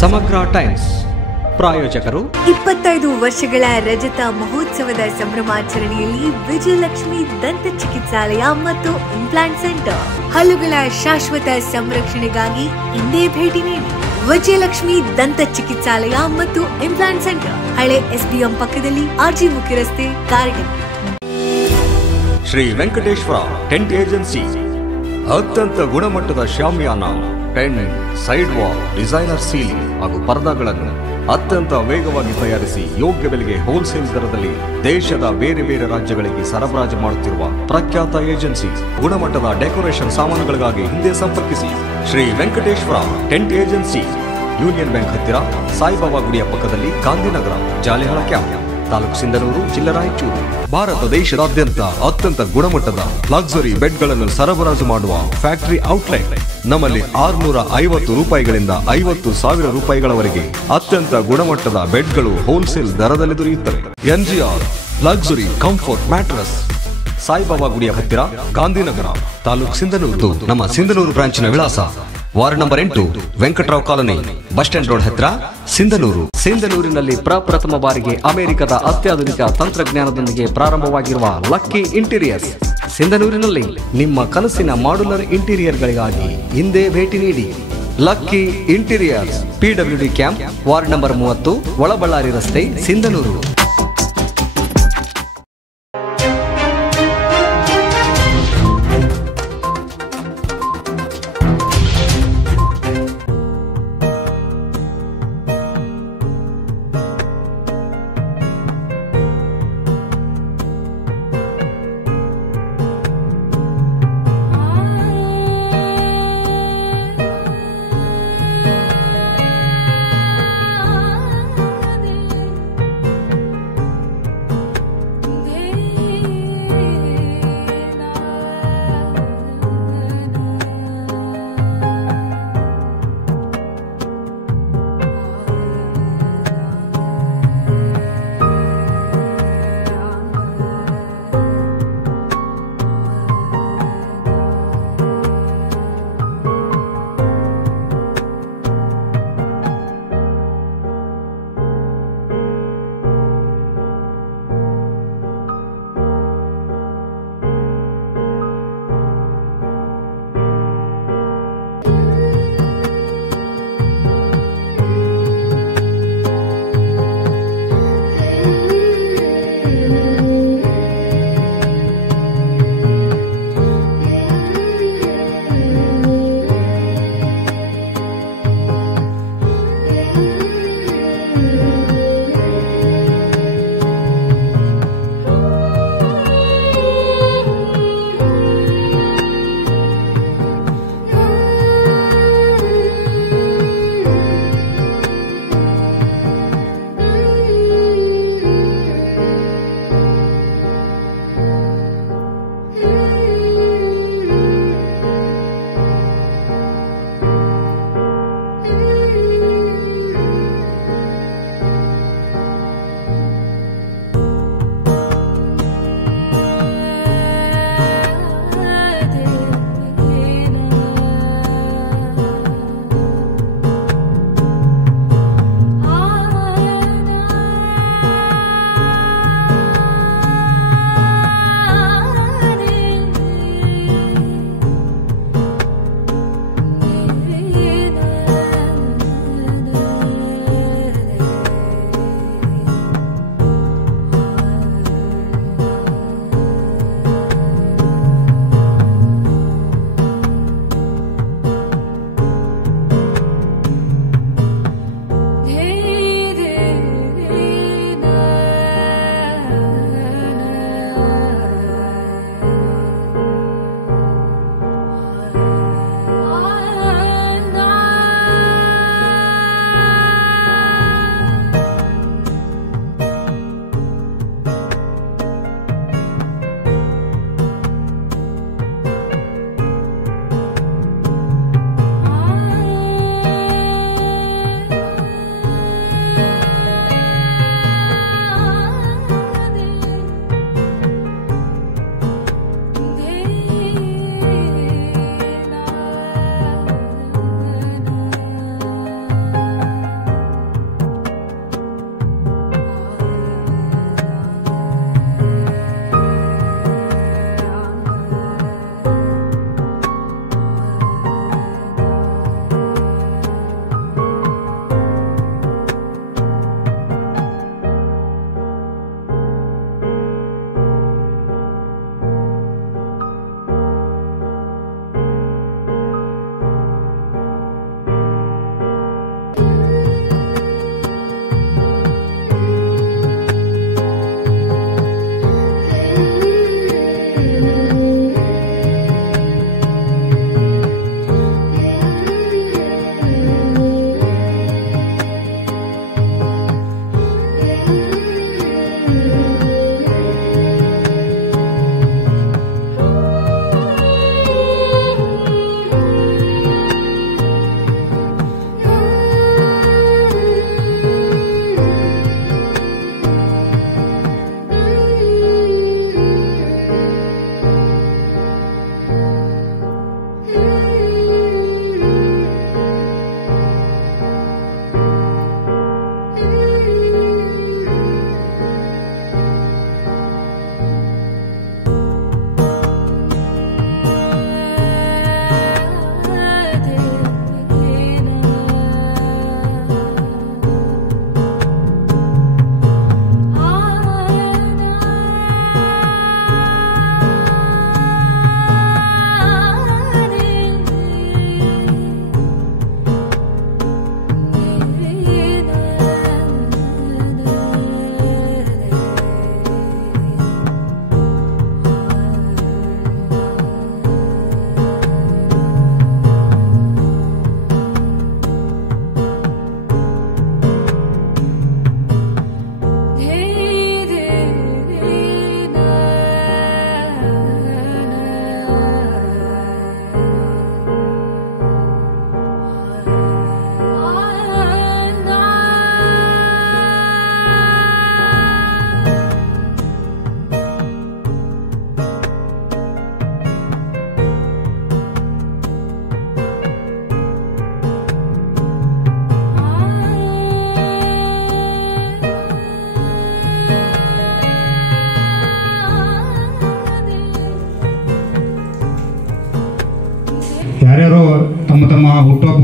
ಸಮಗ್ರ ಟೈಮ್ಸ್ ಪ್ರಾಯೋಜಕರು 25 ವರ್ಷಗಳ ರಜತ ಮಹೋತ್ಸವದ ಸಂಭ್ರಮಾಚರಣೆಯಲ್ಲಿ ವಿಜಯಲಕ್ಷ್ಮಿ ದಂತ ಚಿಕಿತ್ಸಾಲಯ ಮತ್ತು ಇಂಪ್ಲಾಂಟ್ ಸೆಂಟರ್. ಹಲ್ಲುಗಳ ಶಾಶ್ವತ ಸಂರಕ್ಷಣೆಗಾಗಿ ಇಂದೇ ಭೇಟಿ ನೀಡಿ. ವಿಜಯಲಕ್ಷ್ಮಿ ದಂತ ಚಿಕಿತ್ಸಾಲಯ ಮತ್ತು ಇಂಪ್ಲಾಂಟ್ ಸೆಂಟರ್, ಹಳೆ SBM ಪಕ್ಕದಲ್ಲಿ RG ಮುಖ್ಯ ರಸ್ತೆ, ಕಾರಟಗಿ. ಶ್ರೀ ವೆಂಕಟೇಶ್ವರ ಟೆಂಟ್ ಏಜೆನ್ಸಿ ಅತ್ಯಂತ ಗುಣಮಟ್ಟದ shamiana, tent, side wall, designer ceiling ಹಾಗೂ ಪರದಾಗಳನ್ನು ಅತ್ಯಂತ ವೇಗವಾಗಿ ತಯಾರಿಸಿ ಯೋಗ್ಯ ಬೆಲೆಗೆ ಹೋಲ್ಸೇಲ್ ದರದಲ್ಲಿ ದೇಶದ ಬೇರೆ ಬೇರೆ ರಾಜ್ಯಗಳಿಗೆ ಸರಬರಾಜು ಮಾಡುತ್ತಿರುವ ಪ್ರಖ್ಯಾತ ಏಜೆನ್ಸಿ. ಗುಣಮಟ್ಟದ ಡೆಕೋರೇಷನ್ ಸಾಮಾನುಗಳಿಗಾಗಿ ಹಿಂದೆ ಸಂಪರ್ಕಿಸಿ. Shri Venkateshwara tent agency, union bank ಹತ್ತಿರ, ಸಾಯಿಬಾಬಾ ಗುಡಿಯ ಪಕ್ಕದಲ್ಲಿ, ಗಾಂಧಿನಗರ, ಜಾಲಿಹಾಳ ಕ್ಯಾಂಪ್, ತಾಲೂಕು ಸಿಂಧನೂರು, ಜಿಲ್ಲಾ ರಾಯಚೂರು. ಭಾರತ ದೇಶದಾದ್ಯಂತ ಅತ್ಯಂತ ಗುಣಮಟ್ಟದ ಲಕ್ಸುರಿ ಬೆಡ್ಗಳನ್ನು ಸರಬರಾಜು ಮಾಡುವ ಫ್ಯಾಕ್ಟರಿ ಔಟ್ಲೆಟ್. ನಮ್ಮಲ್ಲಿ 650 ರೂಪಾಯಿಗಳಿಂದ 50,000 ರೂಪಾಯಿಗಳವರೆಗೆ ಅತ್ಯಂತ ಗುಣಮಟ್ಟದ ಬೆಡ್ಗಳು ಹೋಲ್ಸೇಲ್ ದರದಲ್ಲಿ ದೊರೆಯುತ್ತವೆ. NGR luxury comfort mattress, Saibaba ಗುಡಿಯ ಹತ್ತಿರ, ಗಾಂಧಿನಗರ, ತಾಲೂಕು ಸಿಂಧನೂರು. ನಮ್ಮ ಸಿಂಧನೂರು ಬ್ರಾಂಚಿನ ವಿಳಾಸ ward number 8, Venkatrao colony, bus stand road ಹತ್ತಿರ, ಸಿಂಧನೂರು. ಸಿಂಧನೂರಿನಲ್ಲಿ ಪ್ರಪ್ರಥಮ ಬಾರಿಗೆ ಅಮೆರಿಕದ ಅತ್ಯಾಧುನಿಕ ತಂತ್ರಜ್ಞಾನದೊಂದಿಗೆ ಪ್ರಾರಂಭವಾಗಿರುವ ಲಕ್ಕಿ ಇಂಟೀರಿಯರ್ಸ್. ಸಿಂಧನೂರಿನಲ್ಲಿ ನಿಮ್ಮ ಕನಸಿನ ಮಾಡ್ಯುಲರ್ ಇಂಟೀರಿಯರ್ಗಳಿಗಾಗಿ ಹಿಂದೆ ಭೇಟಿ ನೀಡಿ. Lucky interiors, PWD camp, ward number 30, Olaballari ರಸ್ತೆ, ಸಿಂಧನೂರು.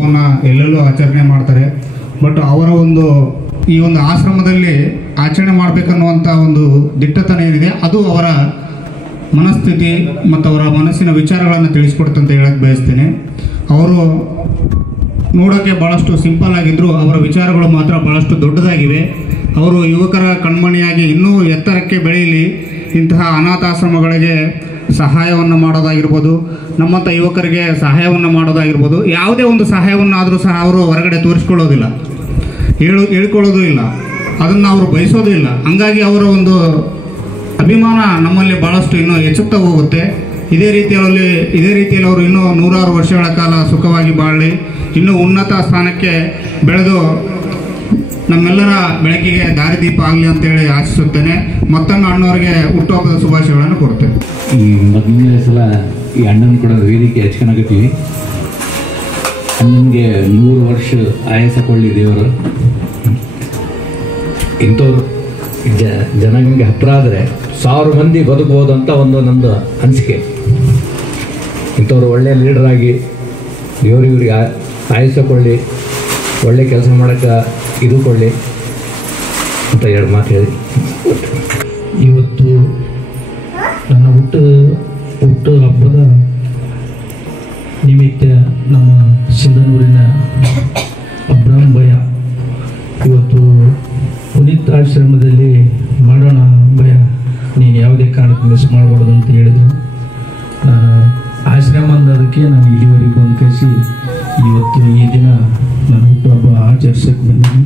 ಹಬ್ಬವನ್ನು ಎಲ್ಲೆಲ್ಲೂ ಆಚರಣೆ ಮಾಡ್ತಾರೆ. ಬಟ್ ಅವರ ಈ ಒಂದು ಆಶ್ರಮದಲ್ಲಿ ಆಚರಣೆ ಮಾಡಬೇಕನ್ನುವಂಥ ಒಂದು ದಿಟ್ಟತನ ಏನಿದೆ ಅದು ಅವರ ಮನಸ್ಥಿತಿ ಮತ್ತು ಅವರ ಮನಸ್ಸಿನ ವಿಚಾರಗಳನ್ನು ತಿಳಿಸ್ಕೊಡ್ತಂತ ಹೇಳಕ್ಕೆ ಬಯಸ್ತೇನೆ. ಅವರು ನೋಡೋಕ್ಕೆ ಭಾಳಷ್ಟು ಸಿಂಪಲ್ ಆಗಿದ್ದರು, ಅವರ ವಿಚಾರಗಳು ಮಾತ್ರ ಭಾಳಷ್ಟು ದೊಡ್ಡದಾಗಿವೆ. ಅವರು ಯುವಕರ ಕಣ್ಮಣಿಯಾಗಿ ಇನ್ನೂ ಎತ್ತರಕ್ಕೆ ಬೆಳೆಯಲಿ, ಇಂತಹ ಅನಾಥಾಶ್ರಮಗಳಿಗೆ ಸಹಾಯವನ್ನು ಮಾಡೋದಾಗಿರ್ಬೋದು, ನಮ್ಮಂಥ ಯುವಕರಿಗೆ ಸಹಾಯವನ್ನು ಮಾಡೋದಾಗಿರ್ಬೋದು, ಯಾವುದೇ ಒಂದು ಸಹಾಯವನ್ನಾದರೂ ಸಹ ಅವರು ಹೊರಗಡೆ ತೋರಿಸ್ಕೊಳ್ಳೋದಿಲ್ಲ, ಹೇಳ್ಕೊಳ್ಳೋದು ಇಲ್ಲ, ಅದನ್ನು ಅವರು ಬಯಸೋದು ಇಲ್ಲ. ಹಂಗಾಗಿ ಅವರ ಒಂದು ಅಭಿಮಾನ ನಮ್ಮಲ್ಲಿ ಭಾಳಷ್ಟು ಇನ್ನೂ ಹೆಚ್ಚುತ್ತಾ ಹೋಗುತ್ತೆ. ಇದೇ ರೀತಿಯಲ್ಲಿ ಅವರು ಇನ್ನೂ 100 ವರ್ಷಗಳ ಕಾಲ ಸುಖವಾಗಿ ಬಾಳಲಿ, ಇನ್ನೂ ಉನ್ನತ ಸ್ಥಾನಕ್ಕೆ ಬೆಳೆದು ನಮ್ಮೆಲ್ಲರ ಬೆಳಕಿಗೆ ದಾರಿದೀಪ ಆಗಲಿ ಅಂತೇಳಿ ಆಶಿಸುತ್ತೇನೆ. ಮತ್ತೊಮ್ಮೆ ಅಣ್ಣವರಿಗೆ ಹುಟ್ಟುಹಬ್ಬದ ಶುಭಾಶಯಗಳನ್ನು ಕೊಡ್ತೇನೆ. ಈ ಮೊದಲನೇ ಸಲ ಈ ಅಣ್ಣನ ಕೂಡ ವೇದಿಕೆ ಹಚ್ಕೊಳಕತ್ತೀವಿ. ಅಣ್ಣನಿಗೆ 100 ವರ್ಷ ಆಯಸ್ಸ ಕೊಳ್ಳಿ ದೇವರು. ಇಂಥವ್ರು ಜನಾಂಗಕ್ಕೆ ಹತ್ರ ಆದರೆ 1000 ಮಂದಿ ಬದುಕಬಹುದು ಅಂತ ನಂದು ಅನಿಸಿಕೆ. ಇಂಥವ್ರು ಒಳ್ಳೆಯ ಲೀಡರಾಗಿ ಇವ್ರಿಗೆ ಆಯಸ್ಸ ಕೊಳ್ಳಿ, ಒಳ್ಳೆ ಕೆಲಸ ಮಾಡೋಕ್ಕೆ ಇದು ಕೊಳ್ಳಿ ಅಂತ 2 ಮಾತು ಹೇಳಿ. ಇವತ್ತು ನನ್ನ ಹುಟ್ಟು ಹಬ್ಬದ ನಿಮಿತ್ತ ನಮ್ಮ ಸಿಂಧನೂರಿನ ಅಬ್ರಾಮ್ ಭಯ ಇವತ್ತು ಪುನೀತ್ ಆಶ್ರಮದಲ್ಲಿ ಮಾಡೋಣ ಭಯ, ನೀನು ಯಾವುದೇ ಕಾರಣಕ್ಕೆ ಮಿಸ್ ಮಾಡಬಾರ್ದು ಅಂತ ಹೇಳಿದರು. ನಾನು ಆಶ್ರಮ ಅಂದದಕ್ಕೆ ನಾನು ಇಲ್ಲಿವರೆಗೆ ಬಂದು ಕಳಿಸಿ ಇವತ್ತು ಈ ದಿನ ನಾನು ಹುಟ್ಟುಹಬ್ಬ ಆಚರಿಸಕ್ಕೆ ಬಂದಿದ್ದೀನಿ.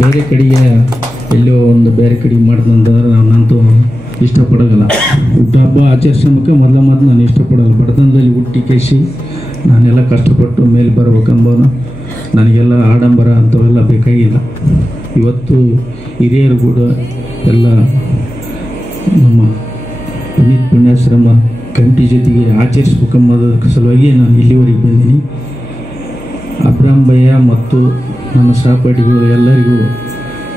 ಬೇರೆ ಕಡೆಗೆ ಎಲ್ಲೋ ಒಂದು ಬೇರೆ ಕಡೆಗೆ ಮಾಡ್ದಂದ್ರೆ ನಾನಂತೂ ಇಷ್ಟಪಡೋಲ್ಲ. ಹುಟ್ಟುಹಬ್ಬ ಆಚರಿಸೋಕ್ಕೆ ಮೊದಲು ನಾನು ಇಷ್ಟಪಡೋಲ್ಲ. ಬಡತನದಲ್ಲಿ ಹುಟ್ಟಿ ಕಳಿಸಿ ನಾನೆಲ್ಲ ಕಷ್ಟಪಟ್ಟು ಮೇಲೆ ಬರ್ಬೇಕಂಬೋದು, ನನಗೆಲ್ಲ ಆಡಂಬರ ಅಂಥವೆಲ್ಲ ಬೇಕಾಗಿಲ್ಲ. ಇವತ್ತು ಹಿರಿಯರು ಕೂಡ ಎಲ್ಲ ನಮ್ಮ ಪುನೀತ್ ಪುಣ್ಯಾಶ್ರಮ ಕಮಿಟಿ ಜೊತೆಗೆ ಆಚರಿಸ್ಬೇಕೆಂಬುದರ ಸಲುವಾಗಿ ನಾನು ಇಲ್ಲಿವರೆಗೆ ಬಂದೀನಿ. ಅಬ್ರಾಮ್ ಭಯ್ಯ ಮತ್ತು ನನ್ನ ಸಹಪಾಠಿಗಳು ಎಲ್ಲರಿಗೂ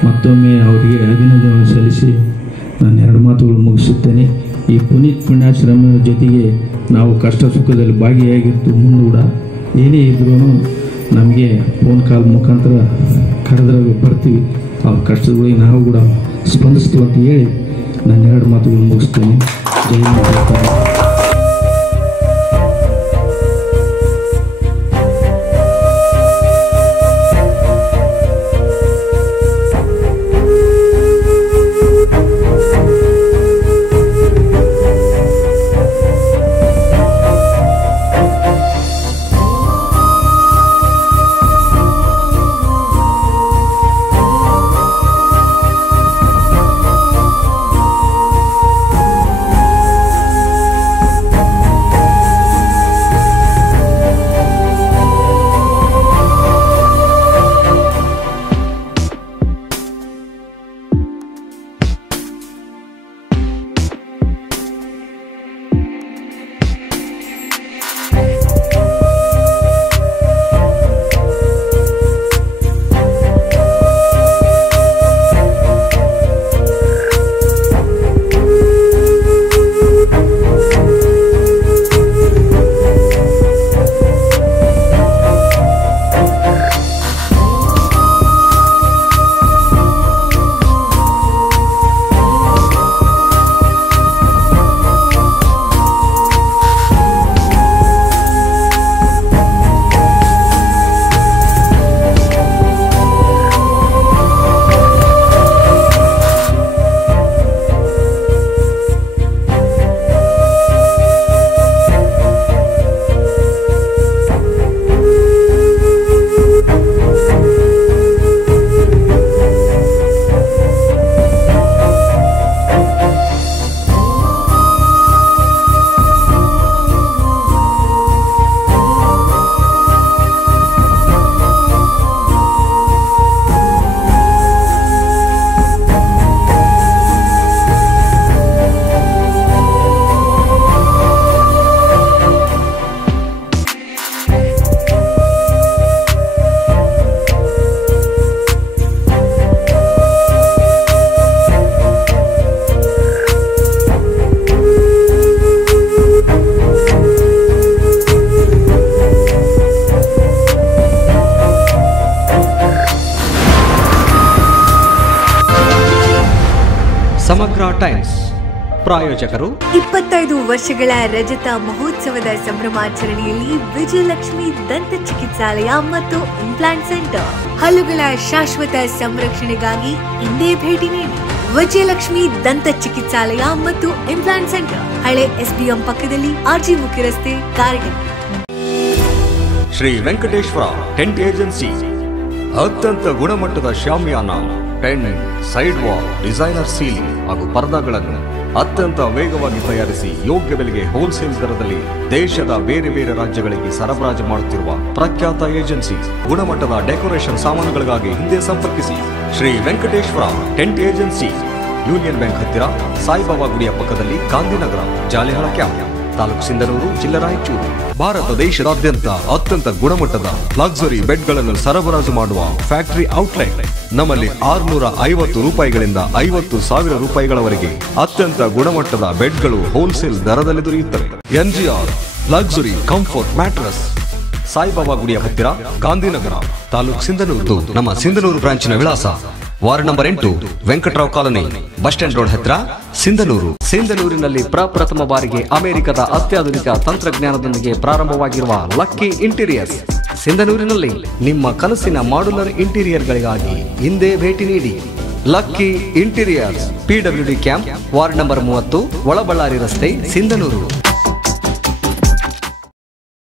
ಮತ್ತೊಮ್ಮೆ ಅವರಿಗೆ ಅಭಿನಂದನೆ ಸಲ್ಲಿಸಿ ನಾನು 2 ಮಾತುಗಳು ಮುಗಿಸುತ್ತೇನೆ. ಈ ಪುನೀತ್ ಪುಣ್ಯಾಶ್ರಮ ಜೊತೆಗೆ ನಾವು ಕಷ್ಟ ಸುಖದಲ್ಲಿ ಭಾಗಿಯಾಗಿರ್ತು. ಮುಂದೆ ಕೂಡ ಏನೇ ಇದ್ರೂ ನಮಗೆ ಫೋನ್ ಕಾಲ್ ಮುಖಾಂತರ ಕರೆದ್ರೆ ಬರ್ತೀವಿ. ಅವ್ರ ಕಷ್ಟಗಳಿಗೆ ನಾವು ಕೂಡ ಸ್ಪಂದಿಸ್ತೀವಿ ಅಂತ ಹೇಳಿ ನಾನು 2 ಮಾತುಗಳು ಮುಗಿಸ್ತೇನೆ. ಜೈ ಮಾತಾ. ಸಮಗ್ರ ಟೈಮ್ಸ್. ಪ್ರಾಯೋಜಕರು 25 ವರ್ಷಗಳ ರಜತ ಮಹೋತ್ಸವದ ಸಂಭ್ರಮಾಚರಣೆಯಲ್ಲಿ ವಿಜಯಲಕ್ಷ್ಮಿ ದಂತ ಚಿಕಿತ್ಸಾಲಯ ಮತ್ತು ಇಂಪ್ಲಾಂಟ್ ಸೆಂಟರ್. ಹಲ್ಲುಗಳ ಶಾಶ್ವತ ಸಂರಕ್ಷಣೆಗಾಗಿ ಇಂದೇ ಭೇಟಿ ನೀಡಿ. ವಿಜಯಲಕ್ಷ್ಮಿ ದಂತ ಚಿಕಿತ್ಸಾಲಯ ಮತ್ತು ಇಂಪ್ಲಾಂಟ್ ಸೆಂಟರ್, ಹಳೆ SBM ಪಕ್ಕದಲ್ಲಿ, RG ಮುಖ್ಯ ರಸ್ತೆ, ಕಾರಟಗಿ. Shri Venkateshwara tent agency. ಅತ್ಯಂತ ಗುಣಮಟ್ಟದ shamiana, tent, side wall, designer ceiling ಹಾಗೂ ಪರದಾಗಳನ್ನು ಅತ್ಯಂತ ವೇಗವಾಗಿ ತಯಾರಿಸಿ ಯೋಗ್ಯ ಬೆಲೆಗೆ ಹೋಲ್ಸೇಲ್ ದರದಲ್ಲಿ ದೇಶದ ಬೇರೆ ಬೇರೆ ರಾಜ್ಯಗಳಿಗೆ ಸರಬರಾಜು ಮಾಡುತ್ತಿರುವ ಪ್ರಖ್ಯಾತ ಏಜೆನ್ಸಿ. ಗುಣಮಟ್ಟದ ಡೆಕೋರೇಷನ್ ಸಾಮಾನುಗಳಿಗಾಗಿ ಹಿಂದೆ ಸಂಪರ್ಕಿಸಿ. Shri Venkateshwara tent agency, union bank ಹತ್ತಿರ, ಸಾಯಿಬಾಬಾ ಗುಡಿಯ ಪಕ್ಕದಲ್ಲಿ, ಗಾಂಧಿನಗರ, ಜಾಲಿಹಳ ಕ್ಯಾಂಪ್, ತಾಲೂಕು ಸಿಂಧನೂರು, ಜಿಲ್ಲಾ ರಾಯಚೂರು. ಭಾರತ ದೇಶದಾದ್ಯಂತ ಅತ್ಯಂತ ಗುಣಮಟ್ಟದ ಲಕ್ಸುರಿ ಬೆಡ್ಗಳನ್ನು ಸರಬರಾಜು ಮಾಡುವ ಫ್ಯಾಕ್ಟರಿ ಔಟ್ಲೆಟ್. ನಮ್ಮಲ್ಲಿ 650 ರೂಪಾಯಿಗಳಿಂದ 50,000 ರೂಪಾಯಿಗಳವರೆಗೆ ಅತ್ಯಂತ ಗುಣಮಟ್ಟದ ಬೆಡ್ಗಳು ಹೋಲ್ಸೇಲ್ ದರದಲ್ಲಿ ದೊರೆಯುತ್ತವೆ. NGR luxury comfort mattress, Saibaba ಗುಡಿಯ ಹತ್ತಿರ, ಗಾಂಧಿನಗರ, ತಾಲೂಕು ಸಿಂಧನೂರು. ನಮ್ಮ ಸಿಂಧನೂರು ಬ್ರಾಂಚಿನ ವಿಳಾಸ ward number 8, Venkatrao colony, bus stand road ಹತ್ತಿರ, ಸಿಂಧನೂರು. ಸಿಂಧನೂರಿನಲ್ಲಿ ಪ್ರಪ್ರಥಮ ಬಾರಿಗೆ ಅಮೆರಿಕದ ಅತ್ಯಾಧುನಿಕ ತಂತ್ರಜ್ಞಾನದೊಂದಿಗೆ ಪ್ರಾರಂಭವಾಗಿರುವ ಲಕ್ಕಿ ಇಂಟೀರಿಯರ್ಸ್. ಸಿಂಧನೂರಿನಲ್ಲಿ ನಿಮ್ಮ ಕನಸಿನ ಮಾಡ್ಯುಲರ್ ಇಂಟೀರಿಯರ್ಗಳಿಗಾಗಿ ಹಿಂದೆ ಭೇಟಿ ನೀಡಿ. Lucky interiors, PWD camp, ward number 30, Olaballari ರಸ್ತೆ, ಸಿಂಧನೂರು.